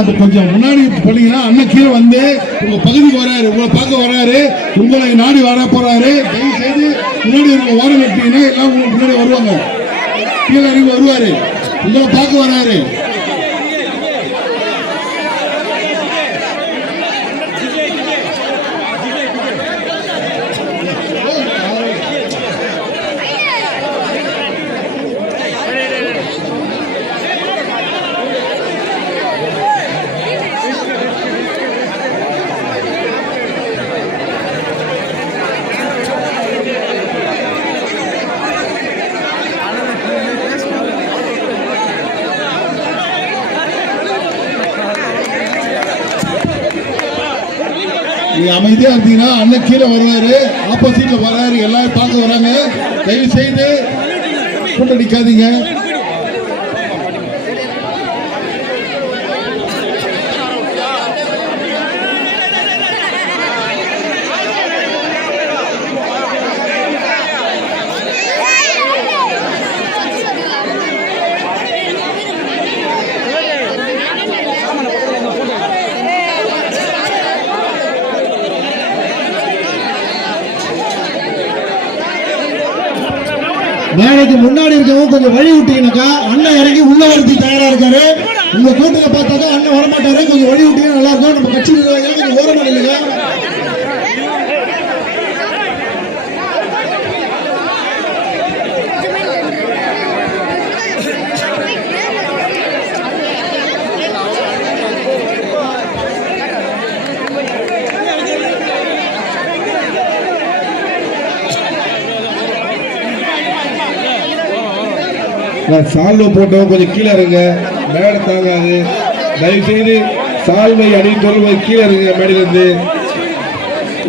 அது கொஞ்சம் முன்னாடி போனீங்கன்னா அண்ணன் கீழே வந்து உங்க பகுதிக்கு வராரு, உங்களை பார்க்க வராரு, உங்களை நாடி வர போறாரு. தயவு செய்து முன்னாடி இருக்க ஓரம் கட்டிங்கன்னா எல்லாம் உங்களுக்கு முன்னாடி வருவாங்க. கீழே இறங்கி வருவாரு, உங்களை பார்க்க வராரு. நீங்க அமைதியா இருந்தீங்கன்னா அண்ணன் கீழே வருவாரு, ஆப்போசிட்ல வராரு, எல்லாரும் பார்க்க வராங்க. தயவு செய்து கூட்டடிக்காதீங்க. மேடைக்கு முன்னாடி இருக்கவங்க கொஞ்சம் வழி விட்டீங்கன்னாக்கா அண்ணன் இறங்கி உள்ள வரது தயாரா இருக்காரு. உங்க கூட்டத்தை பார்த்தாக்கா அண்ணன் வரமாட்டாரு, கொஞ்சம் வழி விட்டீங்கன்னா நல்லா இருக்கும். நம்ம கட்சி நிர்வாகிகள் கொஞ்சம் ஓரமா இல்லைங்க. சால்வை போட்டவங்க கொஞ்சம் கீழே இருங்க, மேடை தாங்காது. தயவு செய்து சால்வை அணிவித்தவங்க கீழே இருங்க. மேடையிலிருந்து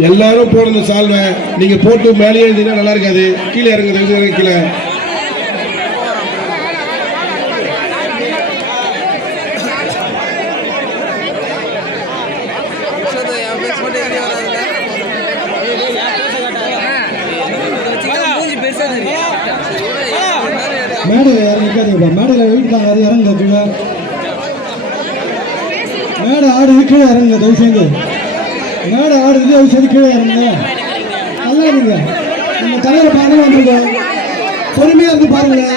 எல்லாரும் போடுற சால்வை நீங்க போட்டு மேலேயே இருந்தீங்கன்னா நல்லா இருக்காது. கீழே இருங்க, தயவு செய்து கீழே. மேடையில் யாரும் நிற்காதீங்கப்பா, மேடையில் வெயிட் தாங்க, அது இறங்குங்க கீழே. மேடை ஆடுது, கீழே இறங்குங்க தயவு செய்து. மேடை ஆடுது, தயவு செய்து கீழே இறங்குங்க. நல்லா இருங்க, நம்ம தலைவர் பாருங்க வந்துருக்கோம், பொறுமையாக இருந்து பாருங்களேன்.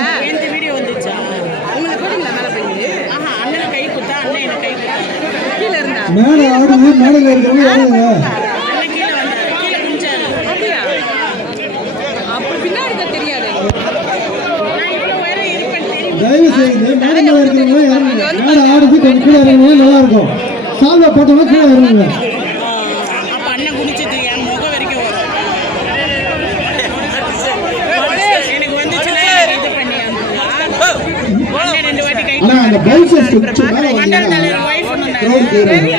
மேடை ஆடுது, மேடையில் இருக்கிறவங்க இறங்குங்க. தயவு செய்து மேடை மேல இருக்கிறவங்க இறங்குங்க. மேடை ஆடுது, கொஞ்சம் கீழே இறங்குங்க, நல்லா இருக்கும். சால்வை போட்டவங்க கீழே இறங்குங்க. ஆனா அந்த பவுன்சர்ஸ் கொஞ்சம் மேல வந்தீங்கன்னா கிரவுட் கிளியர் ஆகும்.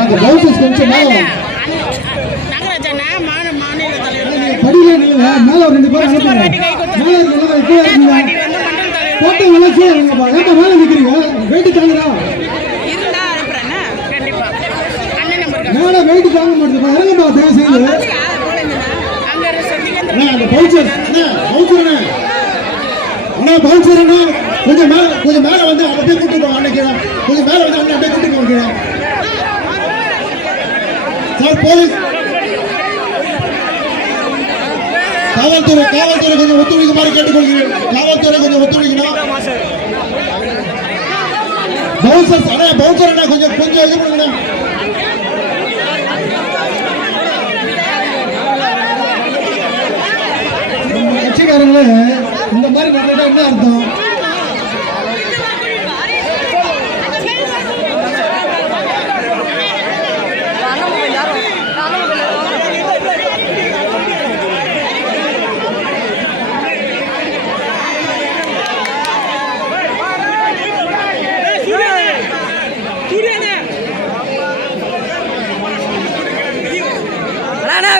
அந்த பவுன்சர்ஸ் கொஞ்சம் மேல வாங்க. படியில நில்லுங்க, மேல ஒரு 2 பேர் அனுப்புங்க. மேல இருக்கவங்க கீழே இறங்குங்க. போட்டவங்க கீழே இறங்குங்கப்பா. ஏன்டா மேல நிக்கிறீங்க? வெயிட் தாங்குறா. மேல வெயிட் தாங்க மாட்டேங்குது, இறங்குப்பா தயவு செய்து. அந்த பவுன்சர் பவுன்சர் கொஞ்சம் மேல வந்து அப்படியே கூட்டு போங்க. அன்னைக்கு கொஞ்சம் மேல வந்து அண்ணன் அப்படியே கூட்டு போங்க சார். போலீஸ் காவல்துறை கொஞ்சம் ஒத்துழைக்குமாறு கேட்டுக்கொள்கிறேன். காவல்துறை கொஞ்சம் ஒத்துழைக்கணும். பவுன்சர் அண்ணா கொஞ்சம் இது பண்ணுங்க. கட்சிக்காரங்களே இந்த மாதிரி நடந்தா என்ன அர்த்தம்?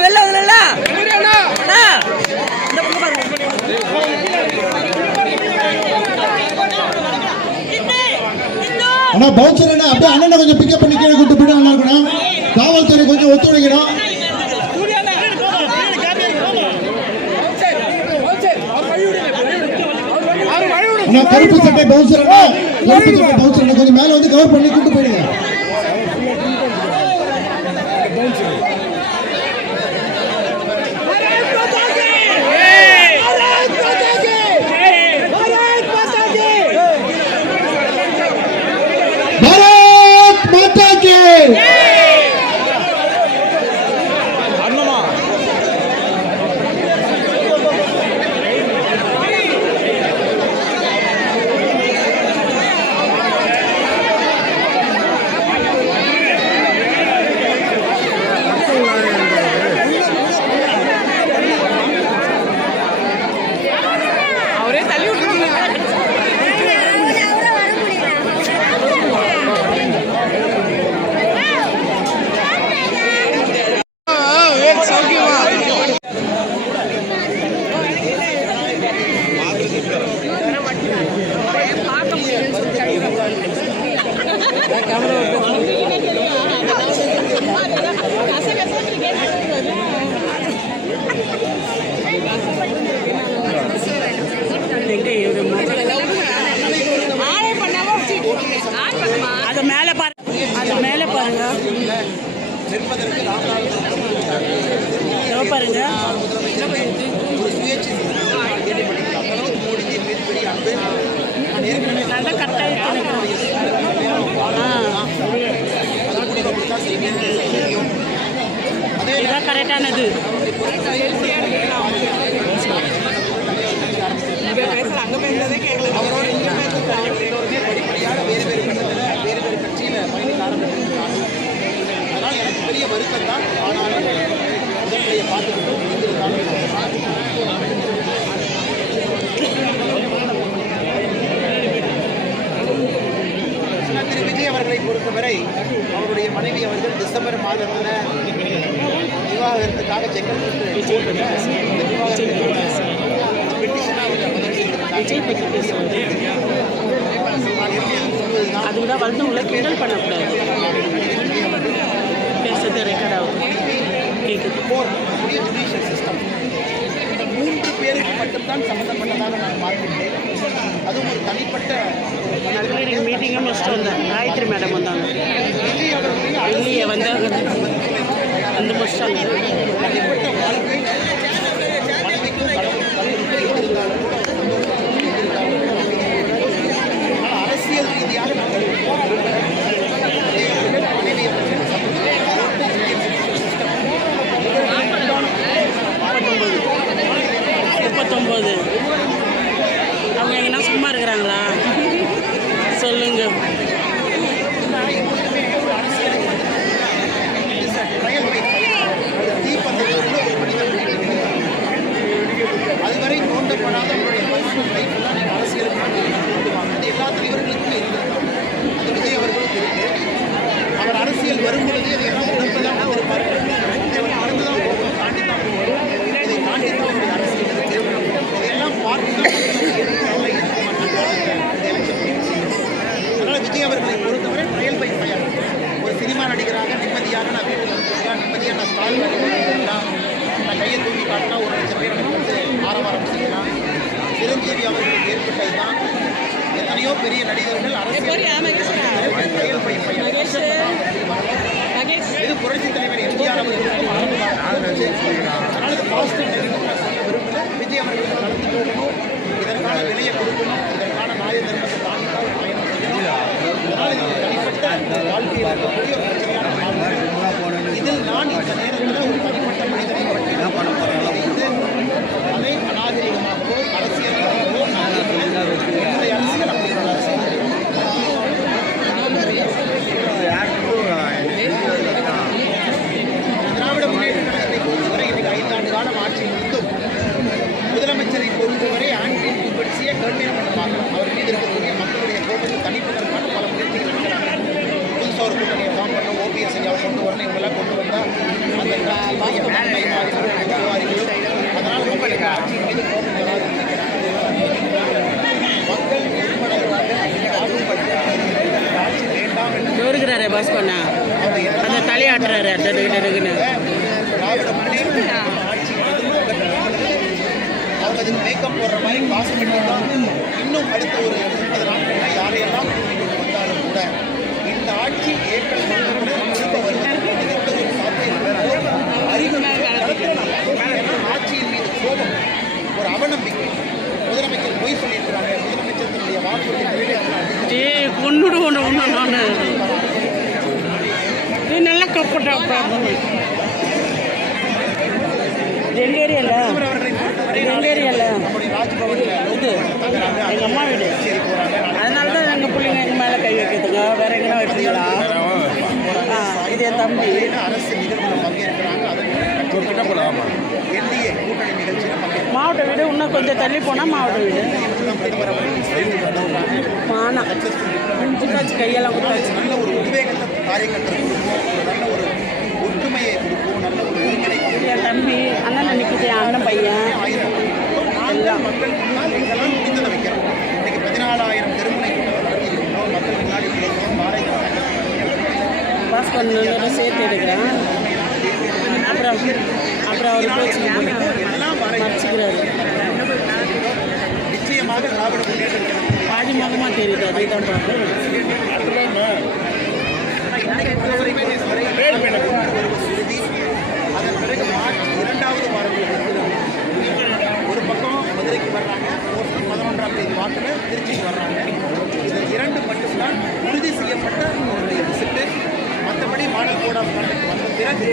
வெளில வரல ஆனா பவுன்சர் என்ன அப்படியே அண்ணனை கொஞ்சம் பிக்கப் பண்ணி கீழே கூட்டு போயிட்டு நல்லா இருக்கணும். காவல்துறை கொஞ்சம் ஒத்துழைக்கணும். அண்ணா கருப்பு சட்டை பவுன்சர் அண்ணா, கருப்பு சட்டை பவுன்சர் அண்ணா, கொஞ்சம் மேல வந்து கவர் பண்ணி கூட்டு போயிடுங்க. பாரத் மாதா கி அது மேலே பாருங்க, அது மேலே பாருங்க, பாருங்க. நல்லா கரெக்டாக இதுதான் கரெக்டானது. அதனால் எனக்கு பெரிய வருத்தம் தான். ஆனாலும் முதல்நிலையை பார்த்துக்கிட்டோம். திரு விஜய் அவர்களை பொறுத்தவரை அவருடைய மனைவி அவர்கள் டிசம்பர் மாதத்தில் விவாகரத்துக்காக செங்கல்பட்டு அதுக்கு தான் வந்து உள்ள கிண்டல் பண்ணக்கூடாது. பேசுறது ரெக்கார்ட் ஆகும், கேட்குது. புதிய ஜுடிஷியல் சிஸ்டம் இந்த 3 பேருக்கு மட்டும்தான் சம்மந்தப்பட்டதாக நான் பார்க்கின்றேன். அதுவும் ஒரு தனிப்பட்ட நீங்கள் மீட்டிங்கும் முடிச்சுட்டு வந்தேன். காயத்ரி மேடம் வந்தாங்க, விஜய் அவர்களுடைய இல்லையே வந்தாங்க, வந்து முடிச்சிட்டாங்க. தனிப்பட்ட வாழ்க்கை மனைவிக்கும் இருந்தாலும் அரசியல் ரீதியாக நாங்கள் மனைவி 39 அவங்க எங்கன்னா சும்மா இருக்கிறாங்களா சொல்லுங்க. அதுவரை தோண்டப்படாத அவருடைய பர்சனல் லைஃப்லாம் நீங்கள் அரசியலுக்கு கொண்டுவாங்க. அது எல்லா தலைவர்களுக்கும் இருக்குது. அது விஜய் அவர்களுக்கும் இருக்குது. அவர் அரசியல் வரும்பொழுது இதையெல்லாம் உணர்ந்து தான் வந்திருப்பார்கள். இதை கடந்து தான் போகும், தாண்டி தான் போகும். இதை தாண்டி தான் அவருடைய அரசியல் இருக்குது. இதையெல்லாம் பார்த்து தான் அதனால் விஜய் அவர்களை பொறுத்தவரை ட்ரையல் பை ஃபயர். ஒரு சினிமா நடிகராக நிம்மதியாக நான் வீட்டில் வந்துருக்கலாம், நிம்மதியாக நான் ஸ்டால் பண்ணிக்கலாம், நான் கையை தூக்கி காட்டினா 1 லட்சம் பேர் எனக்கு வந்து ஆரவாரம் செய்யலாம். சிரஞ்சீவி அவர்களுக்கு ஏற்பட்டது தான். எத்தனையோ பெரிய நடிகர்கள் அரசியல் ட்ரையல் பை ஃபயர். இது புரட்சி தலைவர் எம்ஜிஆர் அவர்களுக்கும் ஆரம்பிச்சு. அதனால் இது பாசிட்டிவ் விரும்பல. விஜய் அவர்களுக்கு நடத்தி போகணும், இதற்கான விலையை கொடுக்கணும், இதற்கான நியாய தர்மத்தை தாண்டி தான் பயணம் செய்யணும். அதனால் இது தனிப்பட்ட வாழ்க்கையில் இருக்கக்கூடிய ஒரு பிரச்சனையான வாழ்க்கை. இதில் நான் இந்த நேரத்தில் ஒரு தனிப்பட்ட மனிதனை பற்றி அதை அநாகரிகமாகவோ அரசியலாகவோ இந்த அரசியல் அப்படின்ற அரசியல் திராவிட முன்னேற்ற கழகத்தை பொறுத்தவரை இன்னைக்கு 5 ஆண்டு காலம் ஆட்சியில் இருந்தும் முதலமைச்சரை பொறுத்தவரை ஆன்டி இன்குபென்சியை கர்டெயின் பண்ண பார்க்கலாம். அவர் மீது இருக்கக்கூடிய மக்களுடைய கோபத்தை தணிப்பதற்கான பல முயற்சிகள் இருக்கிறாங்க. புதுசாக ஒரு கூட்டணியை ஃபார்ம் பண்ண ஓபிஎஸ் ஐயாவை கொண்டு வரணும், இவங்கெல்லாம் கொண்டு வந்தால் அந்த அதனால் மக்களுக்கு ஆட்சியின் மீது கோபம் வராது மக்கள் எதிர்மறையாக ஆட்சி வேண்டாம் என்று வருகிறாரே பாஸ்கோண்ணா, அந்த தலையாட்டுறாரு அடுக்குன்னு. திராவிட முன்னேற்ற ஆட்சி அவங்க அதுக்கு மேக்கப் போடுற மாதிரி காசு மட்டும் தான் இன்னும் அடுத்த ஒரு 30 நாட்களில் யாரையெல்லாம் கூட்டிட்டு வந்தாலும் கூட இந்த ஆட்சி ஏப்ரல் மாதத்தில் திரும்ப வருவதற்கு மிகுந்த ஒரு சாத்தியம் ஆட்சியின் மீது கோபம், ஒரு அவநம்பிக்கை. முதலமைச்சர் பொய் சொல்லியிருக்கிறாங்க. முதலமைச்சர் தன்னுடைய வாக்குறுதி நிறைவேற்றலாம். ஒன்று நான் இது நல்லா கப்பட்டா எங்கள் ஏரியாவில் நம்முடைய ராஜ்பவனில் இது எங்கள் அம்மா வீடு. அதனால தான் எங்கள் பிள்ளைங்க எங்கள் மேலே கை வைக்கிறதுங்க. வேற எங்கன்னா வச்சுங்களா? இது என் தம்பி. அரசு நிகழ்வுகளில் பங்கேற்கிறாங்க. அதற்கு என்டிஏ கூட்டணி நிகழ்ச்சியில் பங்கேற்கிறாங்க. மாவட்ட வீடு இன்னும் கொஞ்சம் தள்ளி போனால் மாவட்ட வீடு. பிரதமர் அவர்கள் மானா குடிச்சாச்சு, கையெல்லாம் குடிச்சாச்சு. நல்ல ஒரு உத்வேகத்தை காரியகர்த்தர் கொடுப்போம், நல்ல ஒரு ஒற்றுமையை கொடுப்போம், நல்ல ஒரு ஒருங்கிணைப்பு. என் தம்பி அண்ணன் நிற்குது, என் அண்ணன் பையன் எல்லாம் மக்கள் முன்னால் இதெல்லாம் முடிந்ததை வைக்கிறோம். இன்னைக்கு 14,000 தெருமுனை கூட்டங்கள் நடத்தியிருக்கிறோம். மக்கள் முன்னாடி பிள்ளைங்க பாரதிய பாஸ்கர் சேர்த்து எடுக்கிறேன். அப்புறம் அவர் கோச்சிங் எல்லாம் மறைச்சிக்கிறாரு. நிச்சயமாக திராவிட முன்னேற்ற பாதி மகமாக தெரியுது. அதை தான் பார்க்குறேன். சுருதி அதன் பிறகு மார்ச் 2வது வாரத்தில் ஒரு பக்கம் மதுரைக்கு வர்றாங்க, 11ஆம் தேதி வாக்கில் திருச்சிக்கு வர்றாங்க. இந்த 2 மட்டும்தான் உறுதி செய்யப்பட்ட அவருடைய விசிட்டு. மற்றபடி மாடல் கோட் ஆஃப் கான்டக்ட் வந்த பிறகு